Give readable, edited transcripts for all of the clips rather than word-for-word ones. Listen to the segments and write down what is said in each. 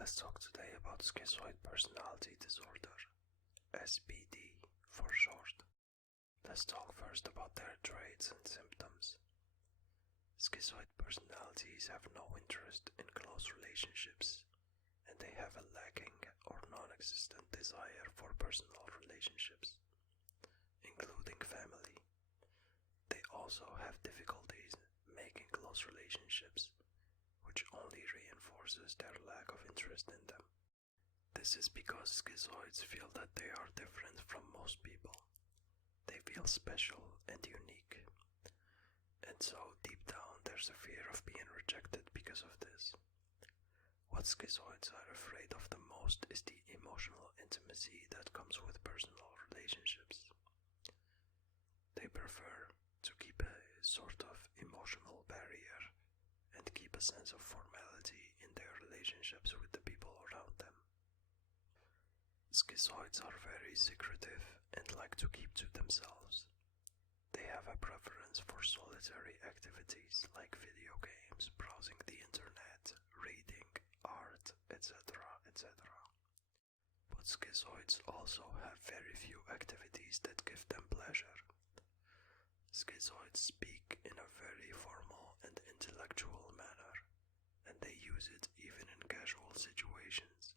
Let's talk today about Schizoid Personality Disorder, SPD for short. Let's talk first about their traits and symptoms. Schizoid personalities have no interest in close relationships, and they have a lacking or non-existent desire for personal relationships, including family. They also have difficulties making close relationships, which only reinforces their lack of interest in them. This is because schizoids feel that they are different from most people. They feel special and unique. And so deep down there's a fear of being rejected because of this. What schizoids are afraid of the most is the emotional intimacy that comes with personal relationships. They prefer to keep a sort of emotional barrier and keep a sense of formality in their relationships with the people around them. Schizoids are very secretive and like to keep to themselves. They have a preference for solitary activities like video games, browsing the internet, reading, art, etc., etc. But schizoids also have very few activities that give them pleasure. Schizoids speak in a very formal and intellectual manner, and they use it even in casual situations,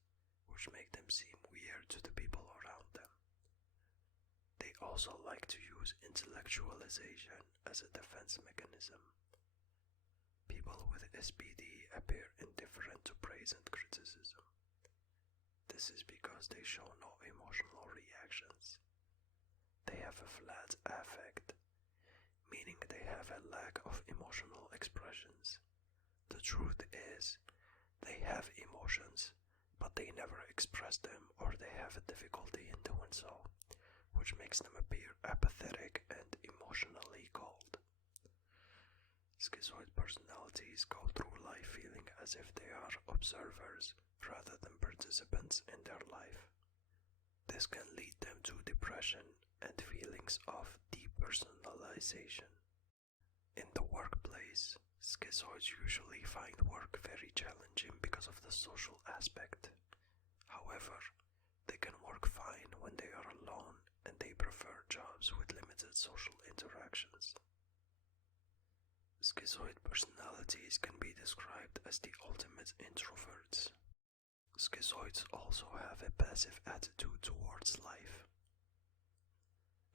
which make them seem weird to the people around them. They also like to use intellectualization as a defense mechanism. People with SPD appear indifferent to praise and criticism. This is because they show no emotional reactions. They have a flat affect, meaning they have a lack of emotional expressions. The truth is, they have emotions, but they never express them or they have a difficulty in doing so, which makes them appear apathetic and emotionally cold. Schizoid personalities go through life feeling as if they are observers rather than participants in their life. This can lead them to depression and feelings of depersonalization. In the workplace, schizoids usually find work very challenging because of the social aspect. However, they can work fine when they are alone and they prefer jobs with limited social interactions. Schizoid personalities can be described as the ultimate introverts. Schizoids also have a passive attitude towards life.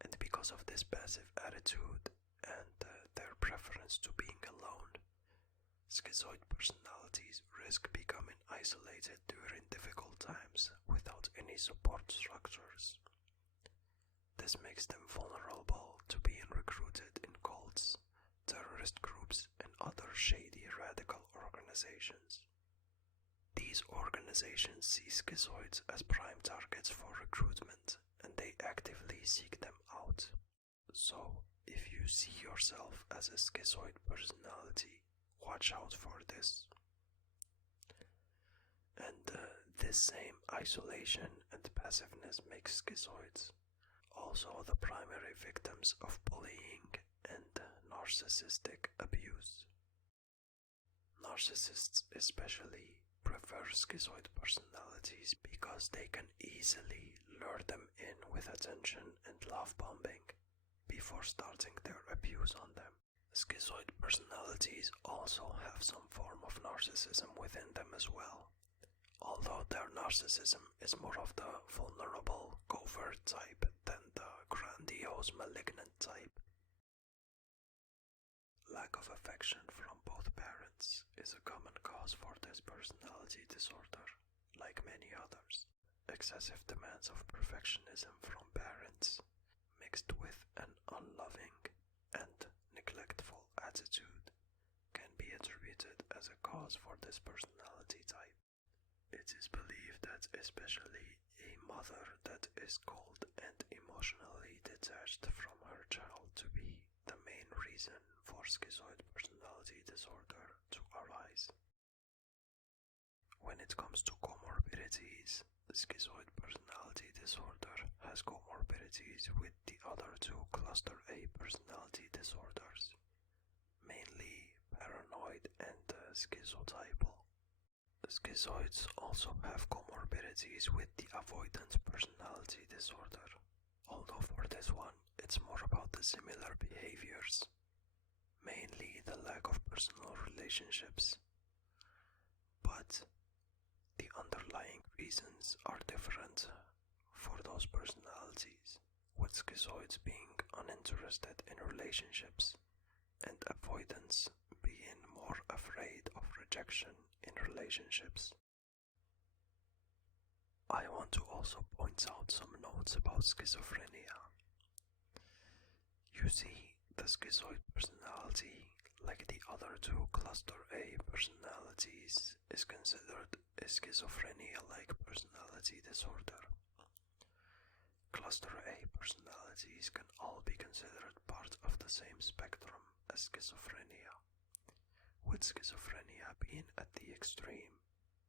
And because of this passive attitude and their preference to being alone, schizoid personalities risk becoming isolated during difficult times without any support structures. This makes them vulnerable to being recruited in cults, terrorist groups, and other shady radical organizations. These organizations see schizoids as prime targets for recruitment, and they actively seek them out. So, if you see yourself as a schizoid personality, watch out for this. And this same isolation and passiveness makes schizoids also the primary victims of bullying and narcissistic abuse. Narcissists especially prefer schizoid personalities because they can easily lure them in with attention and love bombing before starting their abuse on them. Schizoid personalities also have some form of narcissism within them as well, although their narcissism is more of the vulnerable, covert type than the grandiose, malignant type. Lack of affection from both parents is a common cause for this personality disorder, like many others. Excessive demands of perfectionism from parents, mixed with an unloving and neglectful attitude, can be attributed as a cause for this personality type. It is believed that especially a mother that is cold and emotionally detached from her child to be the main reason for schizoid personality disorder to arise. When it comes to comorbidities, schizoid personality disorder has comorbidities with the other two cluster A personality disorders, mainly paranoid and schizotypal. Schizoids also have comorbidities with the avoidant personality disorder, although for this one it's more about the similar behaviors, mainly the lack of personal relationships. But the underlying reasons are different for those personalities, with schizoids being uninterested in relationships and avoidance being more afraid of rejection in relationships. I want to also point out some notes about schizophrenia. You see, the schizoid personality, like the other two cluster A personalities, is considered a schizophrenia-like personality disorder. Cluster A personalities can all be considered part of the same spectrum as schizophrenia, with schizophrenia being at the extreme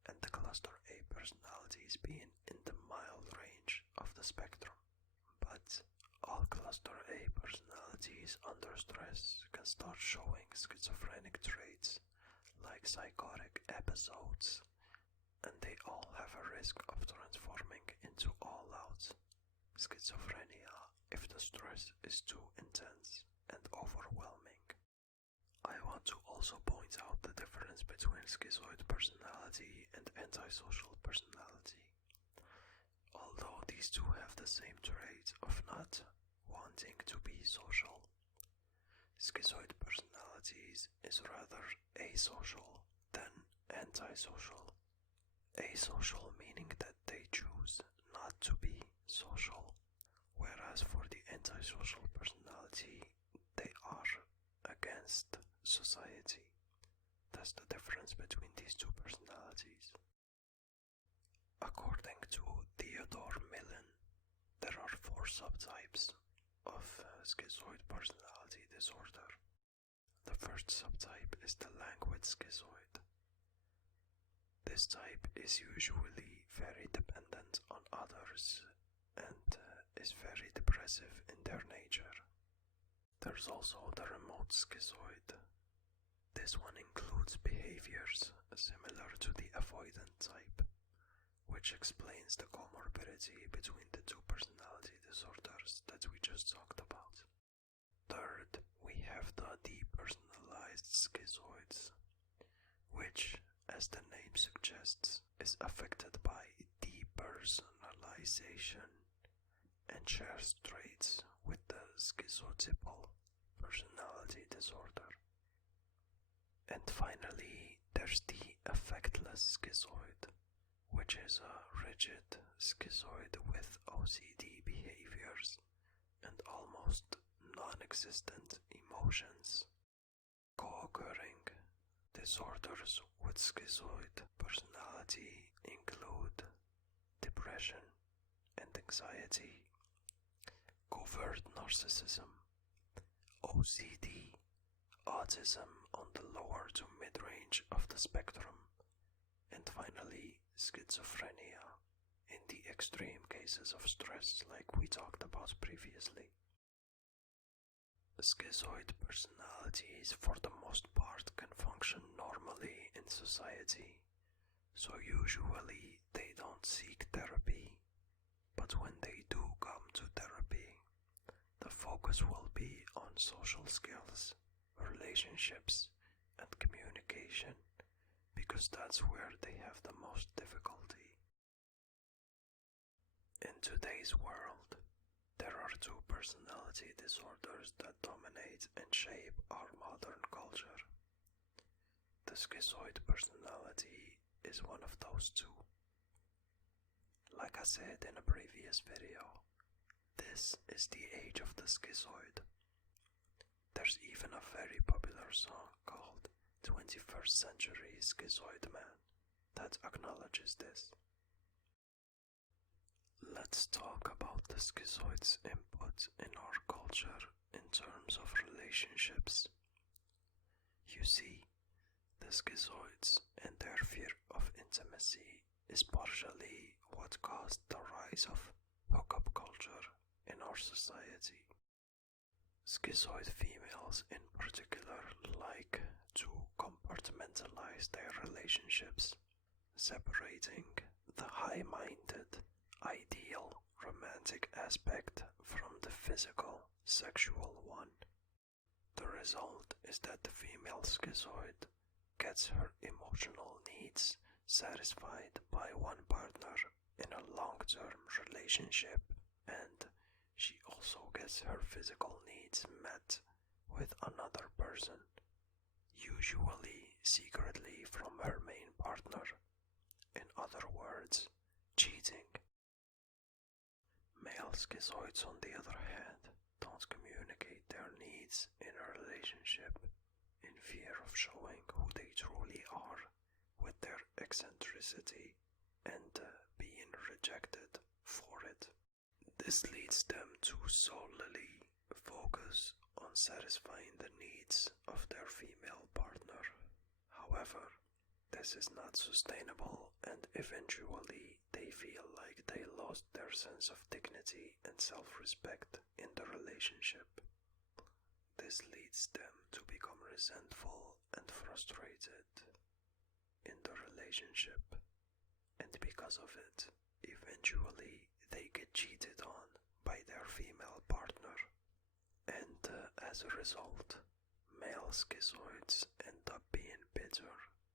and the cluster A personalities being in the mild range of the spectrum. But all cluster A personalities under stress can start showing schizophrenic traits like psychotic episodes, and they all have a risk of transforming into all-out schizophrenia if the stress is too intense and overwhelming. I want to also point out the difference between schizoid personality and antisocial personality. Although these two have the same trait of not wanting to be social, schizoid personalities is rather asocial than antisocial. Asocial meaning that they choose not to be social, whereas for the antisocial personality, they are against society. That's the difference between these two personalities. According to Theodore Millin, there are 4 subtypes of schizoid personality disorder. The first subtype is the languid schizoid. This type is usually very dependent on others and is very depressive in their nature. There's also the remote schizoid. This one includes behaviors similar to the avoidant type, which explains the comorbidity between the two personality disorders that we just talked about. Third, we have the depersonalized schizoids, which, as the name suggests, is affected by depersonalization and shares traits with the schizotypal personality disorder. And finally, there's the affectless schizoid, which is a rigid schizoid with OCD behaviors and almost non-existent emotions. Co-occurring disorders with schizoid personality include depression and anxiety, covert narcissism, OCD, autism on the lower to mid-range of the spectrum, and finally schizophrenia in the extreme cases of stress like we talked about previously. Schizoid personalities for the most part can function normally in society, so usually they don't seek therapy, but when they do come to therapy, the focus will be on social skills, relationships, and communication, because that's where they have the most difficulty. In today's world, there are 2 personality disorders that dominate and shape our modern culture. The schizoid personality is one of those 2. Like I said in a previous video, this is the age of the schizoid. There's even a very popular song called 21st Century Schizoid Man that acknowledges this. Let's talk about the schizoid's input in our culture in terms of relationships. You see, the schizoids and their fear of intimacy is partially what caused the rise of hookup culture in our society. Schizoid females in particular like to compartmentalize their relationships, separating the high-minded, ideal, romantic aspect from the physical, sexual one. The result is that the female schizoid gets her emotional needs satisfied by one partner in a long-term relationship, and she also gets her physical needs met with another person, usually secretly from her main partner. In other words, cheating. Male schizoids, on the other hand, don't communicate their needs in a relationship in fear of showing who they truly are with their eccentricity and being rejected for it. This leads them to solely focus on satisfying the needs of their female partner. However, this is not sustainable, and eventually they feel like they lost their sense of dignity and self-respect in the relationship. This leads them to become resentful and frustrated in the relationship, and because of it, eventually they get cheated on by their female partner. And as a result, male schizoids end up being bitter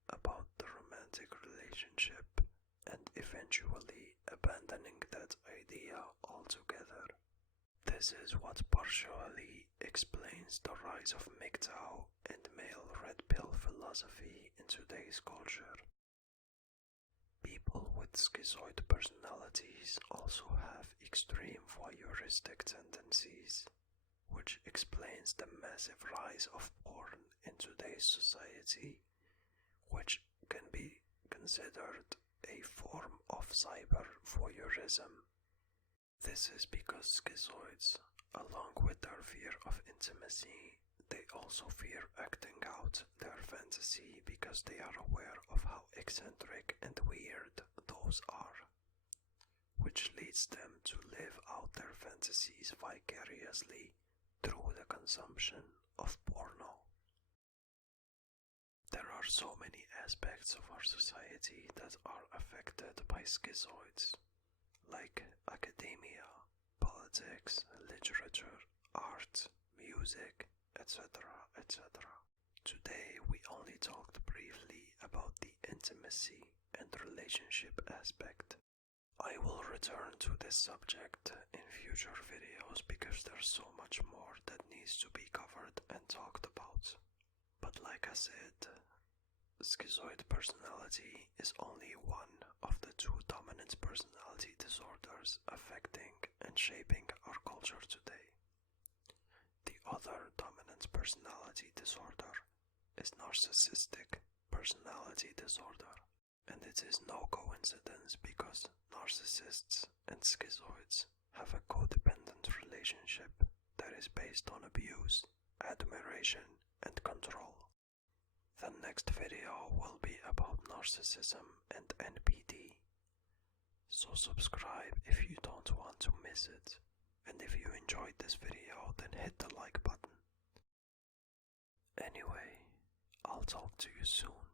about the romantic relationship and eventually abandoning that idea altogether. This is what partially explains the rise of MGTOW and male red pill philosophy in today's culture. People with schizoid personalities also have extreme voyeuristic tendencies, which explains the massive rise of porn in today's society, which can be considered a form of cyber voyeurism. This is because schizoids, along with their fear of intimacy, they also fear acting out their fantasy because they are aware of how eccentric and weird those are, which leads them to live out their fantasies vicariously through the consumption of porno. There are so many aspects of our society that are affected by schizoids, like academia, politics, literature, art, music, etc., etc. Today we only talked briefly about the intimacy and relationship aspect. I will return to this subject in future videos because there's so much more that needs to be covered and talked about. But like I said, schizoid personality is only one of the two dominant personality disorders affecting and shaping our culture today. The other dominant personality disorder is narcissistic personality disorder, and it is no coincidence because narcissists and schizoids have a codependent relationship that is based on abuse, admiration, and control. The next video will be about narcissism and NPD, so subscribe if you don't want to miss it, and if you enjoyed this video then hit the like button. Anyway, I'll talk to you soon.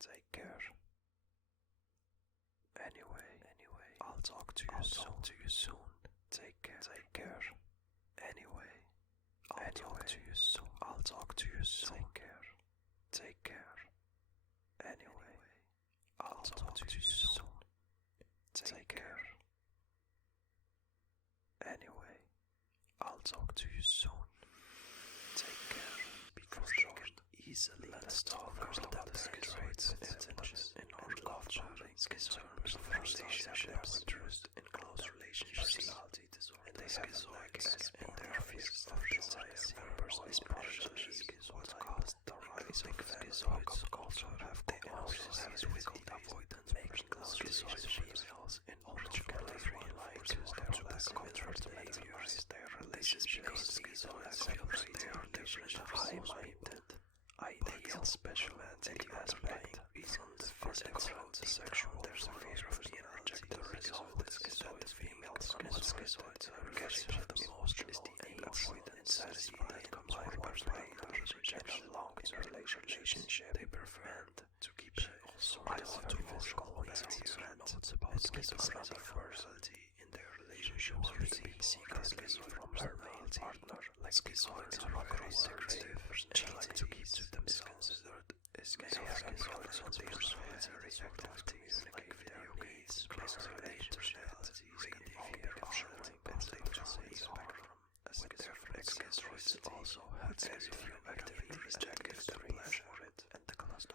Take care. Anyway, I'll talk to you soon. Take care. Anyway, I'll talk to you soon. I'll talk to you soon. Take care. Anyway, I'll talk to you soon. Take care. Anyway, I'll talk to you soon. Take care. Because short, easily, let's talk about the schizoid's intentions in our culture, concerns of relationships, interest in close relationships, and they have a lack and their fear of desire members is partially what caused the rise of schizoids culture. They also have difficult avoidance making schizoid females in particular reinforces their lack of interest to materialize their relationships because schizoids separate their different high-minded, ideal special romantic aspect from the physical and sexual. There's a fear of being rejected. The result is that the female schizoids are getting the most is the avoidance satisfied that comes with one partner's rejection. In a long-term relationship, they prefer to keep I love to emotional notes about schizophrenic personality in their relationships with seekers from her main partner. Like schizoids are very secretive and like to keep to themselves. They have concerns on personality activities like video games, relationships, reading, capturing, and sexual spectrum. With their schizoids also have very few activities that give them pleasure.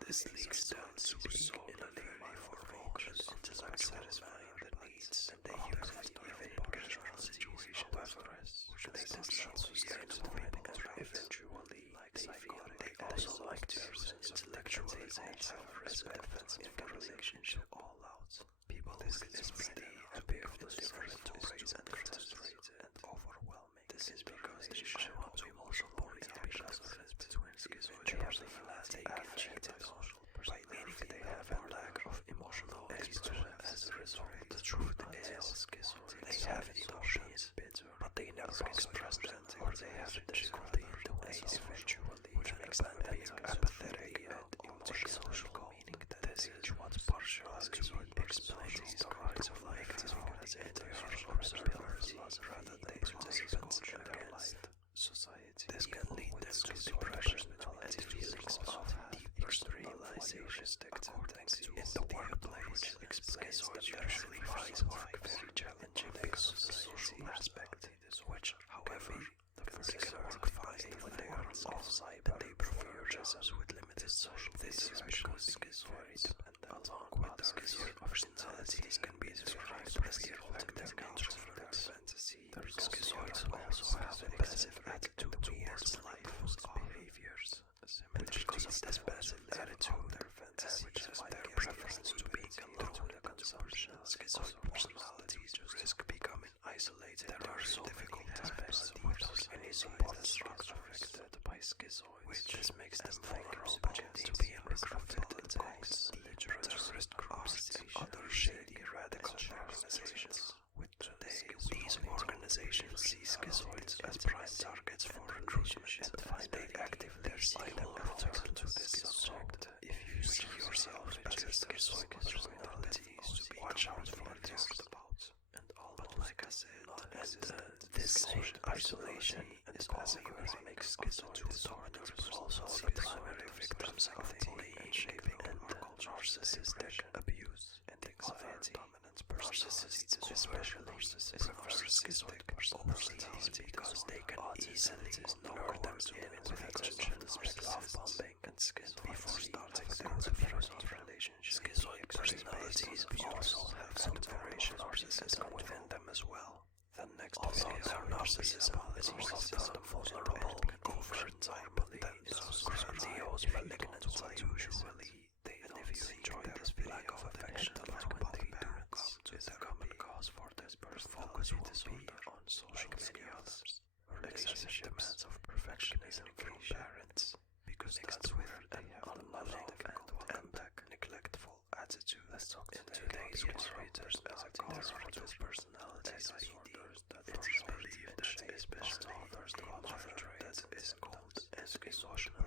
This leads them to being in a very for focus on satisfying the needs, and they usually live in casual situations. However, they don't show yet to people, eventually they feel they also like to use intellectually have defensive in the relationship all out. People with SPD appear indifferent to praise and frustrated and overwhelming. This is because they show up to emotional reactions between schizoids and flat taken cheated by meaning they have a lack of emotional expression as a result. The truth is, they have emotions, but they never express them, or they have difficulty doing so eventually, which makes them apathetic and emotional, meaning that this is what's partial schizoid explains the rise of life as if they are observers rather than participants in their life. Society. This can lead them to depression and feelings of deep externalization. According to in the workplace, schizoids usually find work very challenging because of the social aspect, which, however, they can work fine when they are off-site and they prefer jobs with limited social. This is because schizoids, along with the schizoid personalities, can be described as the effective introvert fantasy. Schizoids also have a passive attitude towards life behaviors, which because of this passive attitude, which is their preference to being alone and consumption. Schizoid personalities risk becoming isolated. There are so difficult aspects without any support structure affected by schizoids, which makes them vulnerable to being recruited in gangs, terrorist groups, and other shady radical organizations. These organizations see schizoids as prime targets for recruitment and find they actively seek will return to this subject. If you see yourself as a schizoid personality, watch out for this about. But like I said, this isolation and passive makes schizoid disorders also the primary victims of bullying, shaping, and narcissistic abuse and anxiety. Narcissists especially prefer schizoid personalities because they can easily lure them in with attention, love-bombing, and skin before starting their affectionate relationship. Schizoid personalities also have some narcissism within them as well. Although their narcissism is most often vulnerable over time than those grandiose malignant ones usually. They enjoy this lack of affection like when they do is a common cause for this focus will be on social skills, excessive demands of perfectionism from parents, because that's where they have unloving and neglectful attitude. In today's readers as a cause for this personality disorders, it is believed that especially the mother trait is called schizophrenia.